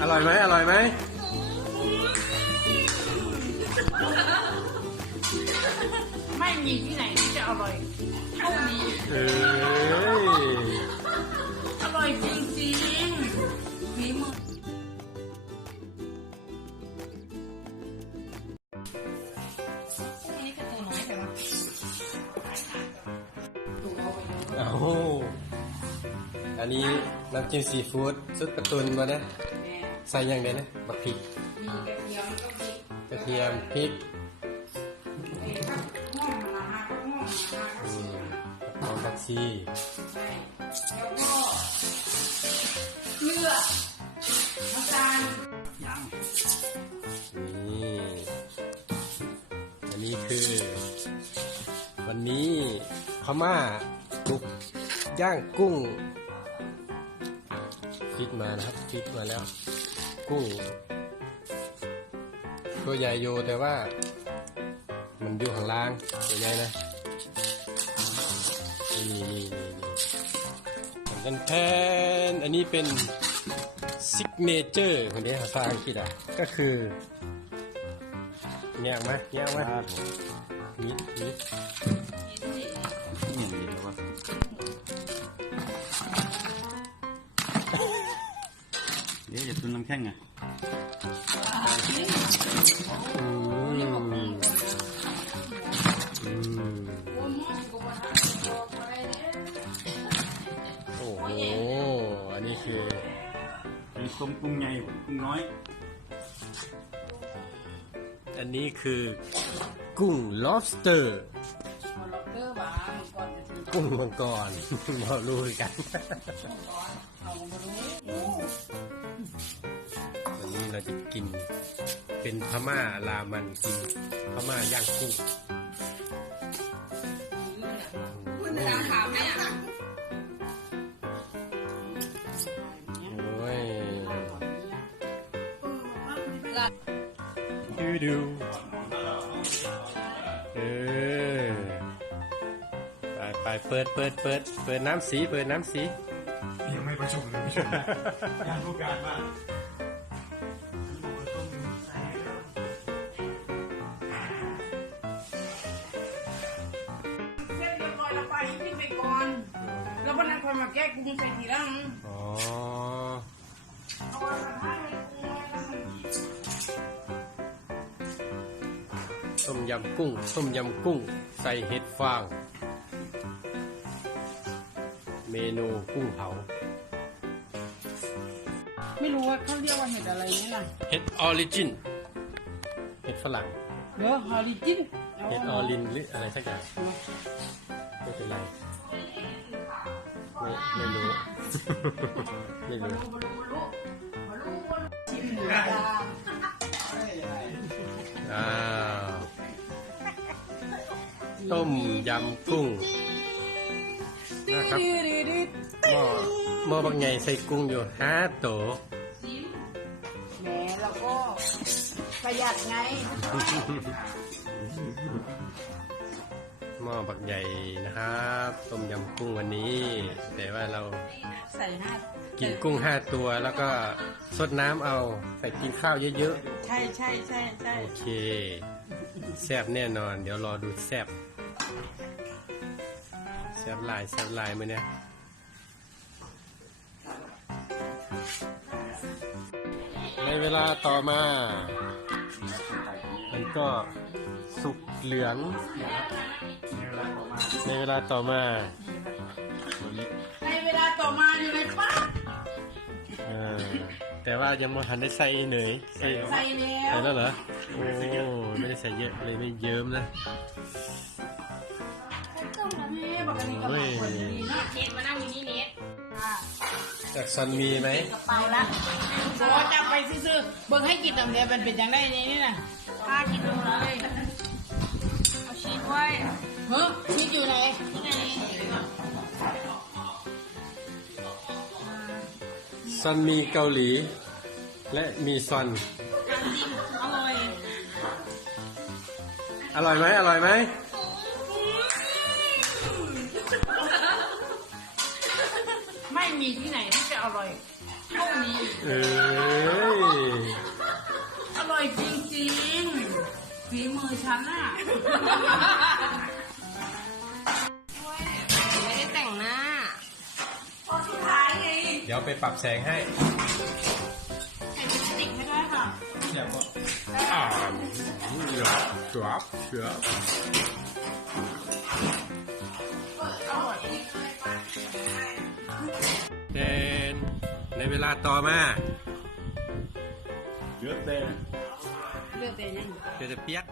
อร่อยไหมอร่อยไหมไม่มีที่ไหนที่จะอร่อยเท่านี้เอ้ยอร่อยจริงๆมีมือนี่คือตัวน้อยแต่ว่าเอาอันนี้น้ำจิ้มซีฟู้ดซุปกระตุนมาเนี่ย แม่ใส่ยังไงนะบักพริกมีกระเทียมก็มีกระเทียมพริกเอ๊ะครับห้องมามาก็ห้องมามาอืมหอมผักชีใช่แล้วก็เกลือน้ำตาลนี่อันนี้คือ วันนี้พม่าบุกย่างกุ้งฟิตมานะครับฟิตมาแล้ว กุ้ง ตัวใหญ่อยู่แต่ว่า มันอยู่ข้างล่างตัวใหญ่นะนี่นี่นี่นี่กันแทนอันนี้เป็นซิกเนเจอร์คนนี้ภาษาอังกฤษอะก็คือเนี่ยไหมเนี่ยไหมนี่นี่เหนียน นน้ำแข็งอะอืมอืมโอ้โห อันนี้คือมีต้มกุ้งใหญ่กุ้งน้อย อันนี้คือกุ้ง lobster กุ้งมังกรเรารู้กันเอามารู้วันนี้เราจะกิน เป็นพม่ารามันกินพม่าย่างกุ้งคุณจะถามไหมอะโอ้ยดูดูเออ ไปไปเปิดเปิดเปิดเปิดน้ำสีเปิดน้ำสียังไม่ประชุมเลยพี่ชมงานผู้การมากเสร็จเรียบร้อยแล้วไปขึ้นไปก่อน แล้ววันนั้นคอยมาแก้กุ้งใส่ทีหลังอ๋อเอาไว้ทำให้กุ้งไว้แล้วมันต้มยำกุ้งต้มยำกุ้ง ใส่เห็ดฟางเมนูกุ้งเผา ไม่รู้ว่าเขาเรียกว่าเห็ดอะไรนี่ล่ะเห็ดออริจิน เห็ดฝรั่งเด้อฮอริจินเห็ดออรินหรืออะไรสักอย่างไม่เป็นไรไม่ไม่รู้ ไม่รู้ชิมหมูดาอ้าวต้มยำกุ้งนะครับ หม้อหม้อบางใหญ่ใส่กุ้งอยู่ห้าโตแหมแล้วก็ประหยัดไง หม้อบักใหญ่นะครับต้มยำกุ้งวันนี้ แต่ว่าเราใส่ห้ากินกุ้งห้าตัวแล้วก็สดน้ำเอาใส่กินข้าวเยอะใช่ใช่ใช่ใช่ๆ โอเค แซ่บแน่นอน เดี๋ยวรอดูแซ่บแซ่บหลายแซ่บหลายมื้อเนี้ย ในเวลาต่อมา มันก็สุกเหลือง ในเวลาต่อมาในเวลาต่อมาอยู่ในป้าเออแต่ว่ายังไม่ทันได้ใส่เนยใส่ใส่แล้ใส่วแล้วเหรอโอ้ไม่ได้ใส่เยอะเลยไม่เยิ้มนะ จากซันมีไหมไปละบอกจับไปซื่อๆเบิ่งให้กินตำเนี่ยมันเป็นยังไงนี่นี่น่ะป้ากินดูเลยเอาชีสไว้เฮ้ยชีสอยู่ไหนที่ไหนซันมีเกาหลี และมีซอนอร่อยอร่อยไหมอร่อยไหมไม่มีที่ไหน อร่อยเท่านี้ เอ้ยอร่อยจริงๆฝีมือฉันอะไม่ได้แต่งหน้าพอสุดท้ายไงเดี๋ยวไปปรับแสงให้เส่ลิปสติกไม่ได้ค่ะเดี๋ยวอ่าเสือเสื เวลาต่อมาเยอะเต้เลือกเป็นยัง เดี๋ยวจะเปียก